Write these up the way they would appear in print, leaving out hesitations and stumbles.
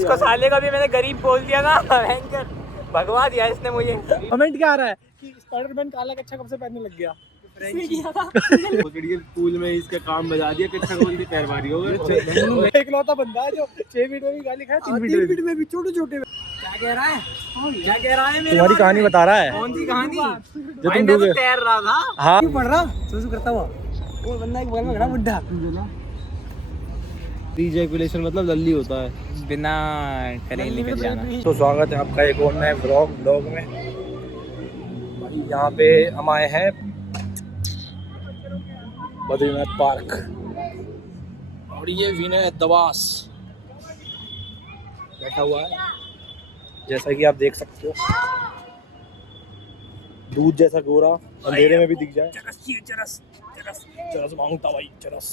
इसको साले का भी मैंने गरीब बोल दिया ना, भगवा दिया इसने मुझे। कमेंट क्या आ रहा है कि स्पाइडरमैन काला कच्चा कब से पहनने लग गया? पूल में इसका काम बजा दिया, कच्चा खोल के पैर मारी होगा। इकलौता बंदा है जो 6 फीट में भी गाली खाए, 3 फीट में भी छोटे छोटे। क्या कह रहा है, क्या कह रहा है? तुम्हारी कहानी बता रहा है। कौन सी कहानी? जो भाई तुम मैं तो डूबे। तैर रहा था। हाँ क्यों पढ़ रहा सुसु करता हुआ? वो बंदा एक बगल में खड़ा बुड्ढा, रिजैकुलेशन मतलब लल्ली होता है। बिना करें निकल जाना। तो स्वागत है आपका एक और नए ब्लॉग में। भाई यहाँ पे हम आए हैं बद्रीनाथ पार्क और ये विनय दवास बैठा हुआ है, जैसा कि आप देख सकते हो। दूध जैसा गोरा, अंधेरे में भी दिख जाए। चरस मांगता भाई, चरस।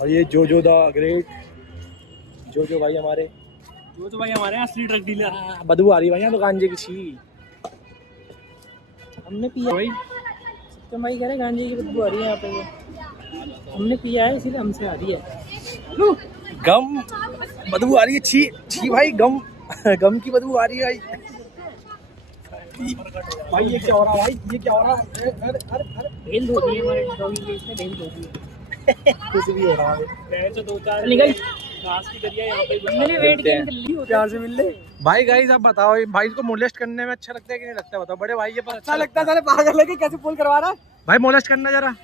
और ये जो द ग्रेट, जो भाई हमारे, जो भाई हमारे यहाँ असली ड्रग डीलर। बदबू आ रही है भाई यहाँ तो गांजे की। छी, हमने पिया भाई, सत्यम भाई कह रहे गांजे की बदबू आ रही है यहाँ पे। हमने पिया है इसीलिए हमसे आ रही है। गम बदबू आ रही है। छी छी भाई, गम की बदबू आ रही है भाई। भाई ये क्या हो रहा है भाई, ये क्या हो रहा है? अरे भेल धो दी है हमारे डॉगी के, इसने भेल धो दी है। कुछ भी हो रहा है। पैसे 2-4 निकल घास की दरिया यहाँ पे। मैंने वेट गेन कर ली, प्यार से मिल ले भाई। गाइस आप बताओ, ये भाई को मोलेस्ट करने में अच्छा लगता है कि नहीं लगता है? बताओ बड़े भाई, ये पर अच्छा लगता है। साले पागल है कि कैसे पुल करवा रहा है भाई? मोलेस्ट करना जरा,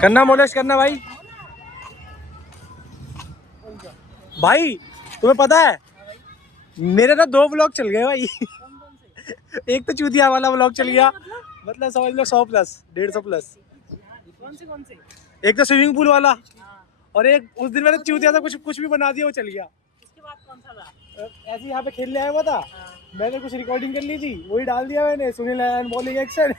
करना मोलेस्ट करना भाई। भाई तुम्हें पता है मेरे ना 2 व्लॉग चल गए भाई। एक तो चूतिया वाला व्लॉग चल गया, मतलब समझ लो 100 प्लस 150 प्लस। कौन से? एक तो स्विमिंग पूल वाला, और एक उस दिन मैंने चूतिया था कुछ भी बना दिया, वो चल गया। इसके बाद कौन सा था? ऐसे यहाँ पे खेलने आया हुआ था, मैंने कुछ रिकॉर्डिंग कर ली थी, वही डाल दिया मैंने। Sunil Narayan bowling action,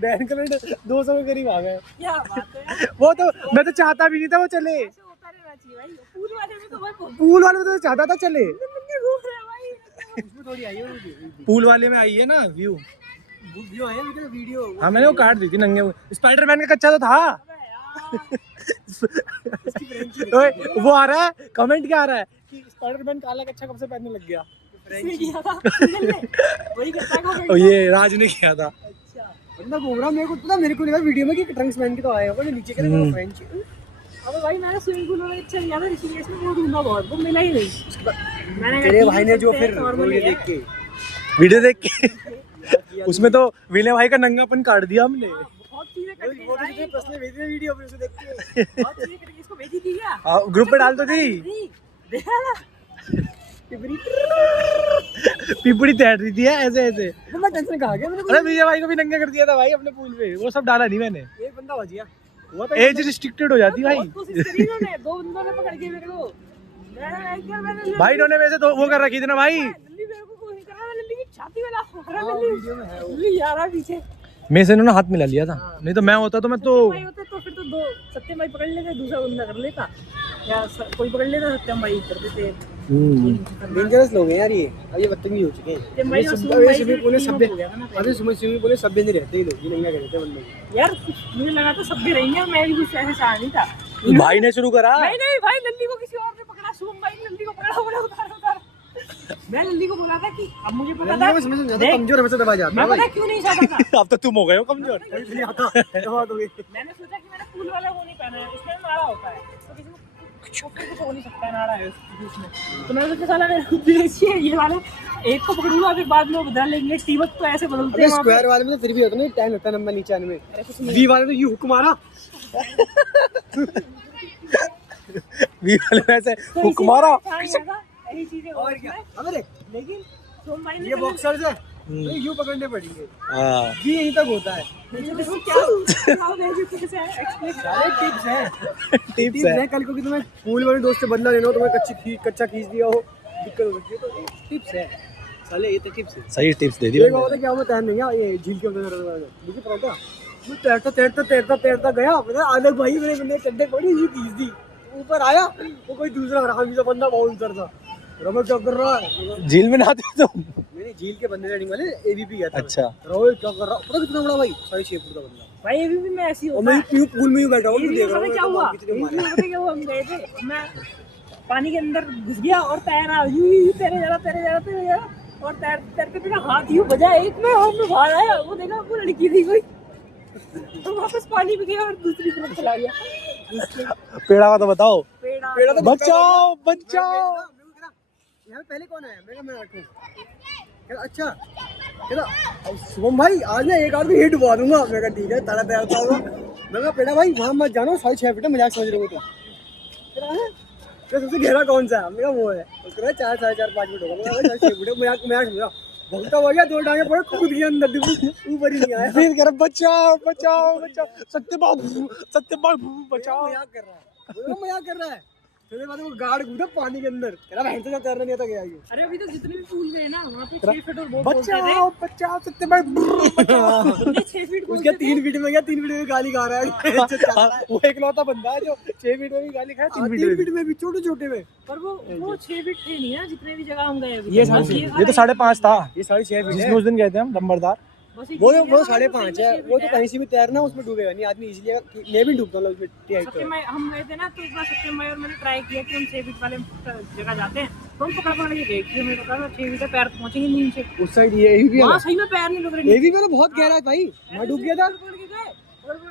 ban comment 200 के करीब आ गए। क्या बात है? वो तो मैं तो चाहता भी नहीं था वो चले। ऐसे होता रहना चाहिए भाई। पूल वाले में तो भाई पूल वाले में तो चाहता था चले। घूम रहे हैं भाई। उसमें थोड़ी आई है पूल वाले में आई है ना व्यू आया लेकिन वीडियो। हाँ मैंने वो काट दी थी नंगे। स्पाइडरमैन का कच्चा तो था। ओए, वो आ रहा है, कमेंट क्या आ रहा है कि स्पाइडरमैन काला कच्चा कब से पहनने लग गया? वही करता है। ये राज ने किया था। अच्छा बंदा घूम रहा, मेरे को पता, मेरे को लगा वीडियो में कि ट्रंक्समैन की तो आया होगा, नीचे के ना फ्रेंच। अबे भाई मैंने स्विमिंग पूल में अच्छा लिया था ऋषिकेश में, वो ढूंढा बहुत, वो मिला ही नहीं। मैंने तेरे भाई ने जो फिर वीडियो देख के उसमें तो विनय भाई का नंगापन काट दिया हमने। बहुत चीजें कर दी भाई। पर्सनल भेज दे वीडियो अपने से देख के। बहुत चीजें करके इसको भेजी थी क्या? हां ग्रुप पे डाल तो दी। देखा ना पिपड़ी तैर रही थी ऐसे ऐसे। तो मैं टेंशन कहा गया मैंने। अरे विजय भाई को भी नंगा कर दिया था भाई अपने पूल पे, वो सब डाला नहीं मैंने। एक बंदा बच गया, एज रिस्ट्रिक्टेड हो जाती भाई। कोशिश करी इन्होंने, 2 बंदों ने पकड़ के मेरे को। मैंने भाई इन्होंने वैसे तो वो कर रखी थी ना भाई। लल्ली मेरे को कोशिश कर रहा है, लल्ली की छाती वाला पकड़ा। लल्ली यार आ पीछे मैं से इन्होंने हाथ मिला लिया था, नहीं तो मैं होता तो मैं तो भाई होते तो फिर तो 2 सत्यम भाई पकड़ लेते, दूसरा बंदा कर लेता, या कोई पकड़ लेता, सत्यम भाई कर देते। डेंजरस लोग हैं यार ये, अब ये बदतमीज हो चुके हैं। सत्यम भाई स्विमिंग पूल सभ्य, अभी स्विमिंग पूल सभ्य नहीं रहते ये लोग, ये नंगा करते हैं बंदे। यार मुझे लगा था सब भी रहेंगे, मैं भी कुछ ऐसे चाह नहीं था। भाई ने शुरू करा। नहीं भाई, लल्ली को किसी और ने पकड़ा, शुभम भाई ने लल्ली को पकड़ा, बोला उतार। मैं लल्ली को बोला था कि अब मुझे पता था कमजोर हमेशा दबा जाता मैं पता क्यों नहीं चाहता था। अब तो तुम हो गए हो कमजोर। मैंने सोचा कि मैंने पूल वाला वो नहीं पहना है, उसमें नाड़ा होता है, तो किसी को कुछ हो नहीं सकता है, नाड़ा है उसमें। तो मैंने सोचा साला मेरे को भी चाहिए ये वाला, एक को पकड़ूंगा फिर बाद में वो बदल लेंगे। टीमक तो ऐसे बदलते हैं स्क्वायर वाले में तो फिर भी होता नहीं, टाइम लगता है नंबर नीचे आने में। वी वाले तो ये हुक्म मारा, वी वाले में ऐसे हुक्म मारा। यही चीजें और क्या। अबे लेकिन सोम भाई ने ये बॉक्सर्स है तो यूं पकड़ने पड़ेंगे। हां ये यहीं तक होता है। टिप्स है। कल को कि तुम्हें पूल वाले दोस्त से बदला लेना हो, तुम्हें कच्चा खींच दिया हो, दिक्कत हो सकती है, तो टिप्स है साले, ये तो टिप्स है। सही टिप्स दे दी। एक बात है क्या, मैं तैर नहीं गया ये झील के अंदर, मुझे पता था मैं तैरता गया, पता अलग भाई मेरे बंदे चड्डे पड़ी, ये खींच दी, ऊपर आया वो कोई दूसरा हरामी सा बंदा बाउंसर था, रॉबर्ट क्या कर रहा है? झील में नहाते हो तुम? मेरी झील के बंदे रेडिंग वाले एबीपी गया था। अच्छा। रॉबर्ट क्या कर रहा? पता कितना बड़ा भाई? 6.5 फुट का बंदा। भाई अभी भी मैं ऐसी और होता मैं है। क्यों पूल में ही बैठा हूँ, ये तू भी देख रहा पता हूँ क्या हुआ? कितने ये मारे। भी पता क्या हुआ? हम गए थे, मैं पानी के अंदर घुस गया और तैर रहा, यूं तैरे जा रहा और तैरते मेरा हाथ यूं बजा एक में और मैं बाहर आया, वो देखा वो लड़की थी कोई, तो वापस पानी में गया और दूसरी तरफ चला गया। पेड़ा का तो बताओ। पेड़ा तो बचाओ बचाओ। यहाँ पहले कौन आया? मैं आठूं। कहता अच्छा, कहता शुभम भाई आज ना एक आदमी हिट डुबा दूंगा। मैं कहा ठीक है, तारा तैरता होगा। मैं कहा पेड़ा भाई वहाँ मत जानो, 6.5 फीट है, मजाक समझ रहे हो तुम। तो सबसे गहरा कौन सा है? मेरा वो है, उसका 4, 4.5, 5 फीट होगा। मैं 6.5 फीट है, मजाक समझ रहा। भगता हो गया, 2 टांगे पड़े खुद के अंदर, ऊपर ही नहीं आया। फिर कह रहा बचाओ बचाओ बचाओ, सत्यबाबू बचाओ। मजाक कर रहा है, वो मजाक कर रहा है। फिर बाद वो गार्ड कूदा पानी के अंदर, कह रहा भैंस का तैरना नहीं आता गया ये। अरे अभी तो जितने भी पूल में है ना वहाँ पे 6 फीट और बहुत बोलते थे। बचाओ बचाओ सत्यबाबू बचाओ। ये 6 फीट उसके 3 फीट में गया, 3 फीट में गाली खा रहा है। वो एकलौता बंदा है जो 6 फीट में भी गाली खाया, 3 फीट 3 में फीट भी। में भी छोटे छोटे में। पर वो 6 फीट थे नहीं ना जितने भी जगह हम गए अभी ये तक। साढ़े- ये तो 5.5 था ये 6.5 फीट जिसमें उस दिन गए थे हम, नंबरदार। बस एक वो चीज़ है, 5.5 है। वो तो कहीं से भी तैरना उसमें डूबेगा नहीं आदमी इजीली। मैं भी डूबता हूँ उसमें। सत्यम भाई हम गए थे ना, तो एक बार सत्यम भाई और मैंने ट्राई किया कि हम 6 फीट वाले जगह जाते हैं, तो हम पकड़ के गए कि हमें पता था 6 फीट पैर पहुंचेंगे नहीं नीचे, उस साइड ये भी है। वहाँ सही में पैर नहीं लग रहे ये भी मेरा बहुत गहरा है भाई, मैं डूब गया था। पकड़ के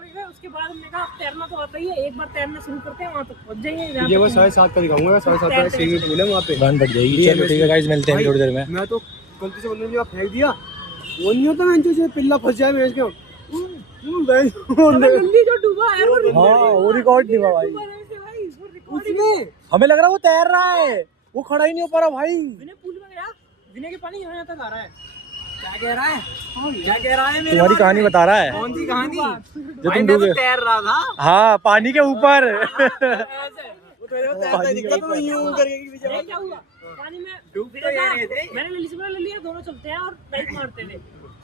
गए, उसके बाद हमने कहा तैरना तो आता ही है, एक बार तैरना शुरू करते हैं वहाँ तक पहुँच जाएंगे जहाँ ये तक मैं 7.5 का दिखाऊंगा, 7.5 का स्विमिंग पूल है वहाँ पे। गान बढ़ जाएगी। चलो ठीक है गाइस, मिलते हैं थोड़ी देर में। मैं तो गलती से बंदे ने फेंक दिया, वो नहीं होता मैं जो पिल्ला फंस जाए मैं इसके। नल्ली जो डूबा है हाँ वो रिकॉर्ड नहीं हुआ भाई। उसमें हमें लग रहा है वो तैर रहा है, वो खड़ा ही नहीं हो पा रहा भाई। विनय पूल में गया, विनय के पानी यहाँ तक आ रहा है। क्या कह रहा है? क्या कह रहा है? तुम्हारी कहानी बता रहा है कौन सी कहानी? जो तुम डूबे। तैर रहा था। हाँ पानी के ऊपर। ये क्या हुआ? पानी में डूब विनय तो था, रहे थे। मैंने लल्ली से बोला लल्ली यार दोनों चलते हैं और डाइव मारते थे।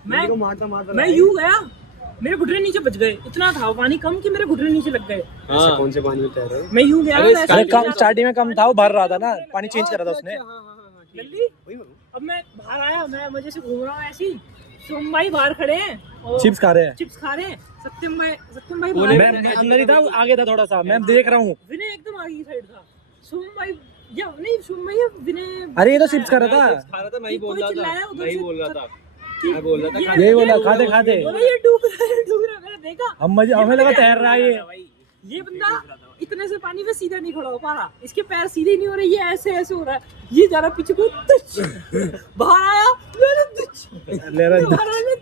मैं मारता मैं यूं गया, मेरे घुटने नीचे बच गए, इतना था पानी कम कि मेरे घुटने नीचे लग गए। ऐसा कौन से पानी में तैर रहे हो? मैं यूं गया, अरे कम स्टार्टिंग में कम था, वो भर रहा था ना, पानी चेंज करा था उसने। लल्ली अब मैं बाहर आया, मैं मजे से घूम रहा हूँ ऐसी, सोम भाई बाहर खड़े हैं और चिप्स खा रहे हैं। चिप्स खा रहे हैं। सत्यम भाई बाहर मैं अंदर ही था, आगे था थोड़ा सा, मैं देख रहा हूँ। विनय एकदम आगे की साइड था। सोम भाई या नहीं, सोम भाई विनय अरे ये तो चिप्स खा रहा था। खा रहा था, मैं ही बोल रहा था, मैं ही बोल रहा था। कि मैं बोल रहा था, ये- यही बोला, ये- खाते खाते बोला ये डूब रहा है, मैंने देखा हमें लगा तैर रहा है ये। ये बंदा इतने से पानी में सीधा नहीं खड़ा हो पा रहा, इसके पैर सीधे नहीं हो रहे, ये ऐसे ऐसे हो रहा है, ये जा रहा पीछे को बाहर आया, मैंने ले रहा है। बाहर आया,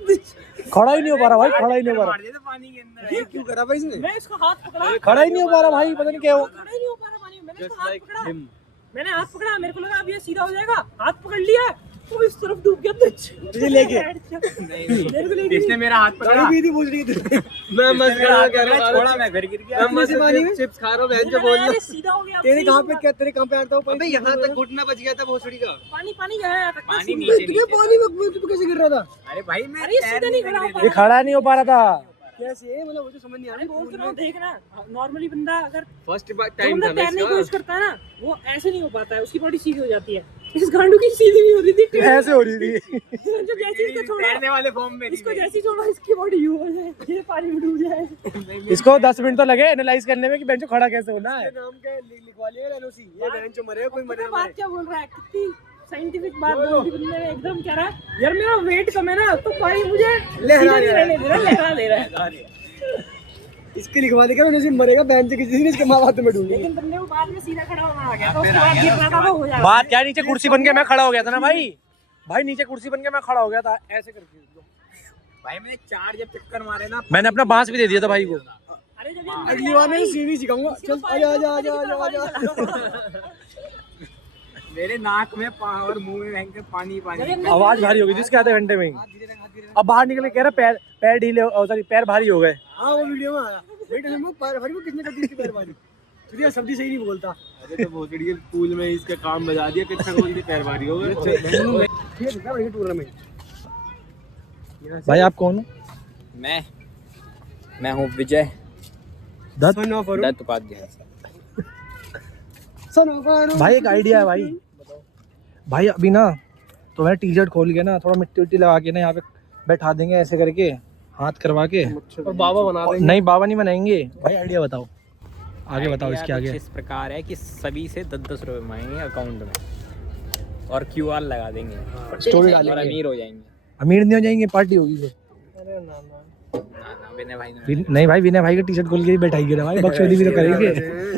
खड़ा ही नहीं हो पा रहा भाई, खड़ा ही नहीं हो पा रहा, पानी के अंदर ये क्यों करा भाई इसने? मैं इसका हाथ पकड़ा, खड़ा ही नहीं हो पा रहा भाई, पता नहीं क्या हो। खड़ा ही नहीं हो पा रहा पानी में। मैंने इसका हाथ पकड़ा, मैंने हाथ पकड़ा, मेरे को लगा अब ये सीधा हो जाएगा, हाथ पकड़ लिया तो इस तरफ डूब गया। तुझे लेके? मेरे को लेके इसने मेरा हाथ पकड़ा, भी थी बोल रही थी। मैं मस्त कर रहा छोड़ा, मैं घर गिर गया। मैं मस्त पानी में चिप्स खा रहा हूं, बहन जो बोल रहा। सीधा हो गया। तेरे कहां पे, क्या तेरे कहां पे आता हूं? अबे यहां तक घुटना बच गया था भोसड़ी का। पानी गया तक पानी नीचे नीचे पानी में तू कैसे गिर रहा था? अरे भाई मैं अरे सीधा नहीं खड़ा हो पा ये खड़ा नहीं हो पा रहा था। कैसे, मतलब मुझे समझ नहीं आ रहा। रहा। बोल रहा हूं देखना, नॉर्मली बंदा अगर फर्स्ट जो टाइम बंदा था तैरने की कोशिश करता है ना, वो ऐसे नहीं हो पाता है, उसकी बॉडी सीधी हो जाती है। इस गांडू की सीधी नहीं हो रही थी, ऐसे हो रही थी। जो जैसे इसको छोड़ा, तैरने वाले फॉर्म में इसको जैसे छोड़ा, इसकी बॉडी यूं हो जाए, ये पानी में डूब जाए। इसको 10 मिनट तो लगे एनालाइज करने में कि बेंचो खड़ा कैसे होना है। नाम क्या लिखवा लिया एनओसी, ये बहन जो मरे कोई मरे बात क्या बोल रहा है, कितनी साइंटिफिक बात बोल दी बंदे ने, एकदम कह रहा है यार मेरा वेट कम है ना, तो पानी मुझे सीधा नहीं रहने दे रहा, लहरा दे रहा है। इसके लिखवा देगा मैंने, मरेगा बहन से किसी दिन इसके माँ बाप में ढूंढेंगे। लेकिन बंदे को बाद में सीधा खड़ा होना आ गया, तो उसके बाद गिर रहा था तो हो जाएगा। बात क्या, नीचे कुर्सी बन के मैं खड़ा हो गया था ना भाई, भाई नीचे कुर्सी बन के मैं खड़ा हो गया था ऐसे करके। भाई मैंने 4 जब चक्कर मारे ना, मैंने अपना बांस भी दे दिया था भाई को। अरे जब ये अगली बार मैं सीवी सिखाऊंगा। चल आजा। मेरे नाक में और मुंह में भयंकर पानी पानी। आवाज भारी हो गई थी उसके आधे घंटे में ही। अब बाहर निकल के कह रहा पैर ढीले, सॉरी पैर भारी हो गए। हाँ वो वीडियो में आया, पैर भारी को किसने कर दी इसकी पैर भारी? तुझे सब्जी सही नहीं बोलता। अरे तो भोसड़ी के पूल में इसका काम बजा दिया, कितना बोल दी पैर भारी हो गए। ठीक है कितना बढ़िया टूर्नामेंट। भाई आप कौन हो? मैं हूँ विजय दत्त उपाध्याय। भाई एक आइडिया है भाई, भाई अभी ना तो मैं टी शर्ट खोल के ना थोड़ा मिट्टी उट्टी लगा के ना यहाँ पे बैठा देंगे ऐसे करके, हाथ करवा के, और बाबा बना देंगे। नहीं बाबा नहीं बनाएंगे भाई। आइडिया बताओ, आगे बताओ इसके आगे। इस प्रकार है कि सभी से 10-10 रुपए मांगेंगे अकाउंट में और QR लगा देंगे स्टोरी और डालेंगे, अमीर हो जाएंगे। अमीर नहीं हो जाएंगे, पार्टी होगी फिर। ना विनय भाई ने नहीं भाई विनय भाई का टी शर्ट खोल के ही बैठाएंगे ना भाई, बकचोदी भी तो करेंगे।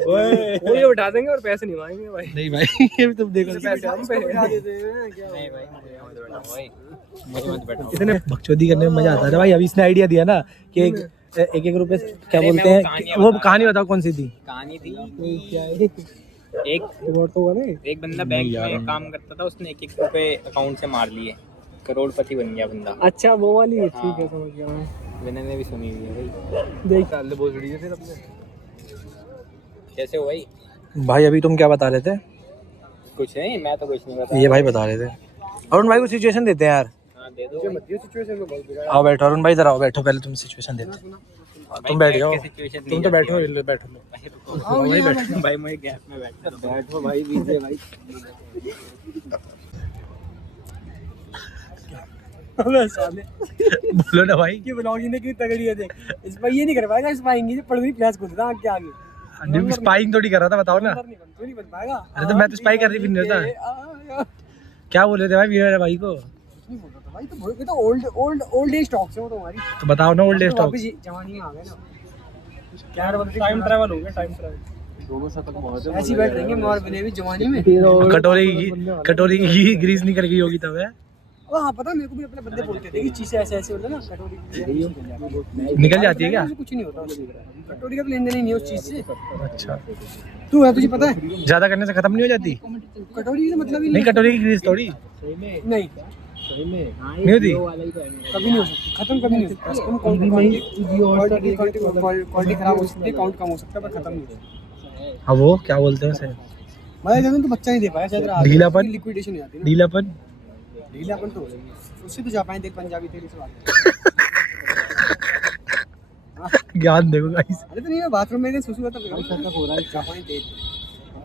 वो ये उठा देंगे और पैसे नहीं मांगेंगे भाई। नहीं भाई ये भी तुम देखो पैसे हम पे उठा देते हैं क्या? नहीं भाई मुझे मत बैठाओ। कितने बकचोदी करने में मजा आता है भाई। अभी इसने आइडिया दिया ना कि एक रुपए क्या अरे बोलते मैं वो हैं, कहानियाँ वो बता कहानी बताओ कौन सी थी। कहानी थी क्या है? एक तो हुआ नहीं? एक बंदा बैंक में काम करता था, उसने 1-1 रुपए अकाउंट से मार लिए, करोड़पति बन गया बंदा। अच्छा वो वाली है, ठीक है समझ गया मैं। विनय ने भी सुनी हुई है भाई। देख डाल दे बहुत बढ़िया फिर अपने। कैसे हो भाई? भाई अभी तुम क्या बता रहे थे? कुछ नहीं, मैं तो कुछ नहीं बता। ये भाई बता रहे थे। अरुण भाई को सिचुएशन देते हैं यार। हाँ दे दो भाई। ये सिचुएशन में बहुत बिगड़ा आओ बैठो अरुण भाई, इधर आओ बैठो, पहले तुम सिचुएशन देते हैं। तुम बैठ जाओ, सिचुएशन तुम तो बैठो, बैठो भाई बैठो भाई, मुझे गैप में बैठो भाई विजय भाई। बोलो ना भाई। ये ब्लॉगिंग ने कितनी तगड़ी है देख। इस पर ये नहीं कर पाएगा, इस पाएंगे पढ़ रही प्लस को देता आगे आगे। स्पाइंग थोड़ी कर रहा था, बताओ ना। तू नहीं बन पाएगा। अरे तो मैं तो स्पाई कर रही भी नहीं था। क्या बोल रहे थे भाई वीरा भाई को? नहीं बोल रहा था भाई, तो ओल्ड एज टॉक से वो तो हमारी। तो बताओ ना ओल्ड एज टॉक। वापस जवानी में आ गए ना। क्या टाइम ट्रैवल हो गया, टाइम ट्रैवल। दोनों शक्ल बहुत है। ऐसी बैठ रहेंगे मार बने भी जवानी में। कटोरी की ग्रीस निकल गई होगी तब है। हाँ पता मेरे को भी अपने बंदे बोलते थे कि चीजें ऐसे ऐसे होता है ना, कटोरी निकल जाती है क्या? कुछ नहीं होता, कटोरी का लेन देन ही नहीं है उस चीज से। अच्छा तू है, तुझे पता है ज्यादा करने से खत्म नहीं हो जाती? कटोरी का मतलब ही नहीं कटोरी की ग्रीस थोड़ी नहीं नहीं होती। कभी नहीं हो सकती, खत्म कभी नहीं हो सकता। क्वालिटी खराब हो सकती है, काउंट कम हो सकता है, पर खत्म नहीं होता। हाँ वो क्या बोलते हैं उसे? मैं कहता हूं तो बच्चा नहीं दे पाया शायद। ढीलापन? लिक्विडेशन हो जाती है ना। ढीलापन? ढीलापन तो हो जाएगी, उससे तो जापान देख पंजाबी तेरी से बात। ज्ञान देखो गाइस। अरे तो नहीं, मैं बाथरूम में सुसु करता हो रहा है जापानी तेज।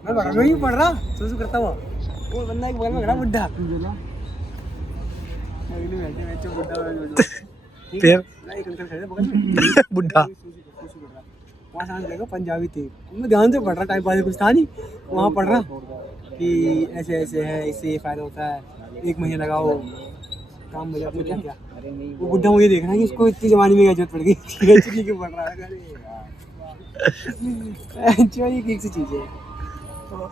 मैं बगल में ही पढ़ रहा सुसु करता हुआ, वो बंदा एक बगल में खड़ा बुड्ढा। अगले बैठे मैं चुप बुड्ढा फिर एक अंकल खड़े बगल में बुड्ढा वहाँ सांस लेगा पंजाबी थे। मैं ध्यान से पढ़ रहा, टाइम पास कुछ था नहीं, वहाँ पढ़ रहा कि ऐसे ऐसे है, इससे ये फायदा होता है, 1 महीने लगाओ काम मिले आपको क्या क्या। वो बुड्ढा मुझे देख रहा है कि इसको इतनी जवानी में क्या जरूरत पड़ गई, चुकी क्यों पढ़ रहा है। चोरी की एक सी चीज है।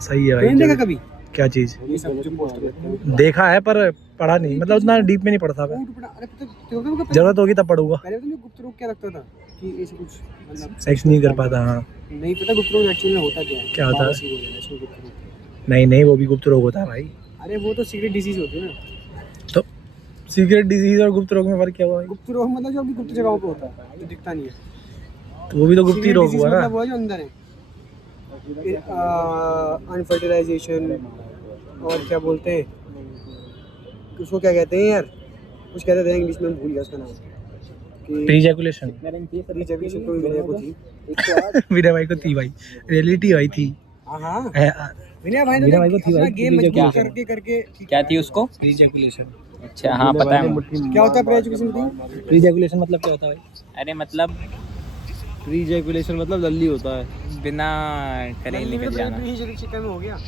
सही है देखा भाई। कभी क्या चीज? ये सब जो पोस्ट करते हैं देखा है पर पढ़ा नहीं, मतलब उतना डीप में नहीं पढ़ता मैं। अरे पता तो जरूरत होगी तब पढ़ूंगा। पहले तो मैं गुप्त रोग क्या लगता था कि ऐसे कुछ मतलब सेक्स नहीं कर पाता। हाँ नहीं पता गुप्त रोग एक्चुअली में होता क्या है। क्या होता है? बाबा हो जाना इसमें गुप्त रोग। नहीं वो भी गुप्त रोग होता है भाई। अरे वो तो सीक्रेट डिजीज होती है ना। तो सीक्रेट डिजीज और गुप्त रोग में फर्क क्या हुआ? गुप्त रोग मतलब जो अभी गुप्त जगहों पे होता है, जो दिखता नहीं है। तो वो भी तो गुप्त ही रोग हुआ ना। मतलब वो जो अंदर है, अनफर्टिलाइजेशन और क्या बोलते हैं उसको, क्या कहते हैं यार, कुछ कहते थे इंग्लिश में, भूल गया उसका नाम। प्रीजैकुलेशन। प्रीजैकुलेशन तो विनय को थी। विनय भाई को थी भाई, रियलिटी आई थी। हाँ विनय विनय भाई भाई को थी भाई गेम मजबूत करके करके। क्या थी उसको? प्रीजैकुलेशन। अच्छा हाँ पता है। क्या होता है प्रीजैकुलेशन? प्रीजैकुलेशन मतलब क्या होता है भाई? अरे मतलब प्रीजैकुलेशन मतलब जल्दी होता है, बिना करे निकल जाना। चिकन हो गया,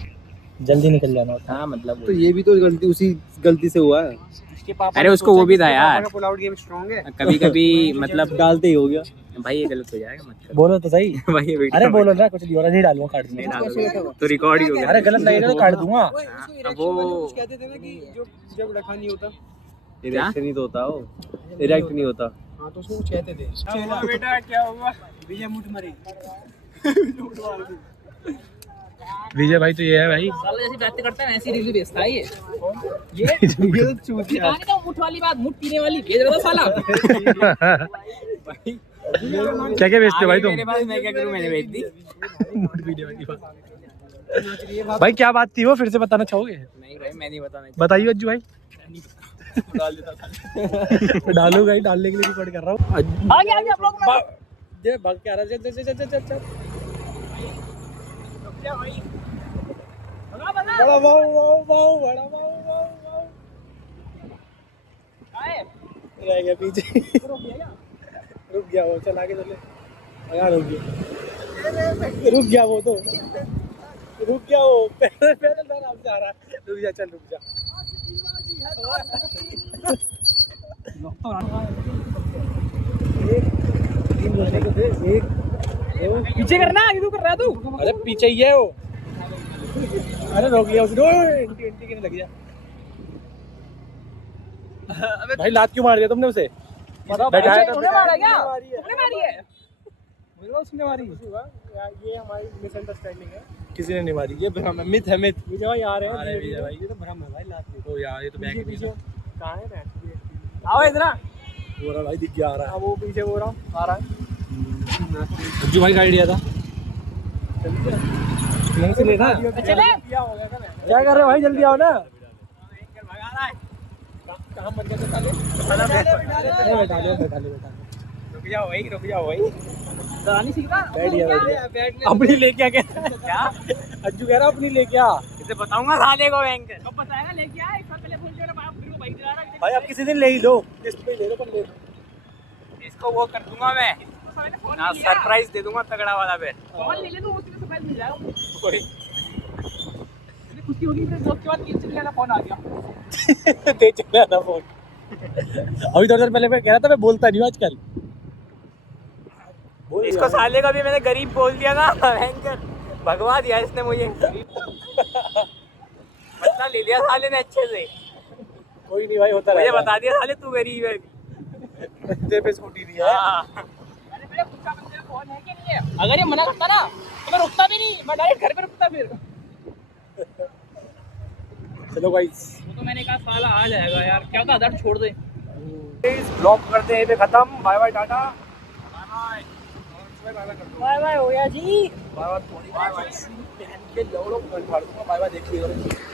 जल्दी निकल जाना होता हाँ मतलब तो ये भी तो गलती उसी गलती से हुआ है। अरे उसको वो भी था यार, पुल आउट गेम स्ट्रांग है। कभी कभी मतलब डालते ही हो गया भाई ये गलत हो जाएगा मत है। बोलो तो सही। भाई ये अरे बोलो ना, कुछ नहीं हो रहा, नहीं डालूंगा, काट दूंगा। तो रिकॉर्ड ही हो गया। अरे गलत लगेगा तो काट दूंगा। वो कहते थे ना कि जो जब रखा नहीं होता इरेक्शन नहीं तो होता, वो इरेक्ट नहीं होता। हाँ तो उसको कुछ कहते थे। बेटा क्या हुआ? विजय मुठ मरे। विजय भाई तो ये है भाई। साला जैसी बातें करता है ऐसी रील भेजता है ये ये तो चूतिया। कहानी का मुठ वाली बात, मुठ पीने वाली भेज रहा था साला। क्या क्या बेचते हो भाई तुम? मेरे पास मैं क्या करूं, मैंने भेज दी। भाई क्या बात थी वो, फिर से बताना चाहोगे? नहीं भाई मैं नहीं बताना बताइए अज्जू भाई। डालो भाई, डालने के लिए रिकॉर्ड कर रहा हूँ। आगे आगे आप लोग ये भाग के आ रहा है। क्या भाई? बड़ा वाओ वाओ वाओ, बड़ा वाओ। रह गया पीछे। रुक गया वो, चल आगे चले। यार रुक गया वो तो, रुक गया वो, पैदल पैदल आराम से आ रहा है। रुक जा, चल रुक जा। पीछे करना, आगे तू कर रहा तू। अरे पीछे ही है वो। अरे रोक लिया उसने, एंटी एंटी करने लग गया। भाई लात क्यों मार दिया तुमने उसे? बैठाया था, तूने मारा क्या? तूने मारी है? उसने मारी। ये हमारी मिसअंडरस्टैंडिंग है, किसी ने नहीं मारी। ये भ्रम है, मिथ है, मिथ। विजय भाई आ रहे हैं। विजय भाई, ये तो भ्रम है भाई, लात नहीं। तो यार ये तो बैग पीछे कहाँ है? बैग आओ इधर आ। वो रहा भाई, दिख गया, आ रहा है वो पीछे वो रहा, आ रहा है। जो भाई गाड़ी दिया था यहीं से लेना। चले। क्या कर रहे हो भाई, जल्दी आओ ना। कहाँ बन गया? बैठा ले। रुक जाओ भाई। चलानी सीखना। बैठ गया। अपनी लेके आ गया क्या? अज्जू कह रहा अपनी लेके आ। इसे बताऊंगा साले को बैंक। कब बताएगा लेके आ? एक साल पहले फोन किया बाप फिर वो बाइक चला रहा है। भाई आप किसी दिन ले ही लो, किस्त पे ले लो, पर ले लो। इसको वो कर दूंगा मैं, ना सरप्राइज दे दूंगा तगड़ा वाला फिर। फोन ले ले, तो उसी में सरप्राइज मिल जाएगा। खुशी होगी फिर दोस्त के बाद 3 दिन का फोन आ गया। दे चला ना फोन। अभी थोड़ी देर पहले मैं कह रहा था मैं बोलता नहीं हूँ आजकल। इसको साले का भी मैंने गरीब बोल दिया ना, भयंकर भगवा दिया इसने मुझे। पता ले लिया साले ने अच्छे से। कोई नहीं भाई, होता मुझे रहेगा। बता दिया साले तू गरीब है। तेरे पे स्कूटी नहीं है। हाँ। अरे मेरे खुद का बंदे फोन है कि नहीं है? अगर ये मना करता ना तो मैं रुकता भी नहीं, मैं डायरेक्ट घर पे रुकता फिर। चलो गाइस, वो तो मैंने कहा साला आ जाएगा यार, क्या था दर्द छोड़ दे। इस ब्लॉग करते हैं यहीं पे खत्म। Bye bye, tata. Bye bye होया जी। Bye bye, bye bye. Bye bye देखिए।